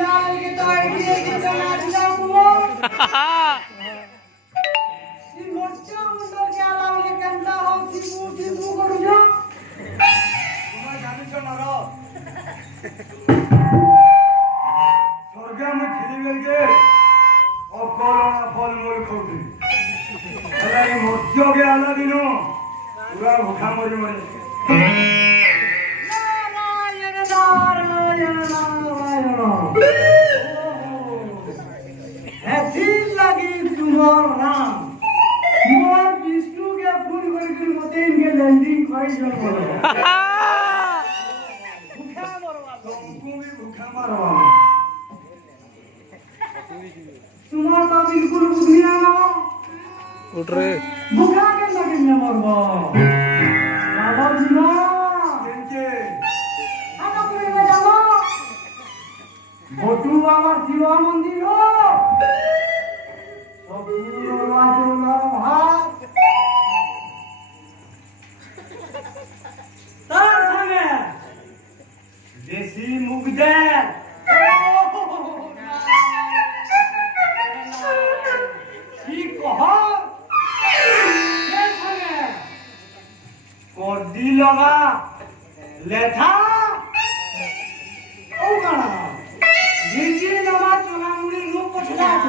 यार के तो आईडिया के चला दिया वो सी मोचा मुंडो के आलावले कंटा हो सिमू करू जो तुम्हारा जानी छो नरो स्वर्ग में थिली करके अकलना फल मोर खाउती अरे ये मोतियों के आला दिनो पूरा भूखा मरी मरे नारायण ऐसी लगी तुम्हार राम मोर विष्णु के फूल करके मते इनके लैंडिंग करी जो भूखा मरवा तुमको भी भूखा मरवा तुम्हारा तो बिल्कुल बुद्धि ना उठ रे भूखा के लगे में मरवा बाबा जीवा इनके आना करे में जाओ भोटू बाबा शिवा मंदिर हो सब राजो भात तार संगे देसी मुगदर ठीक कहो कोडी लगा लेथा ओ गाना जी जी लगा चला मुड़ी नो पछला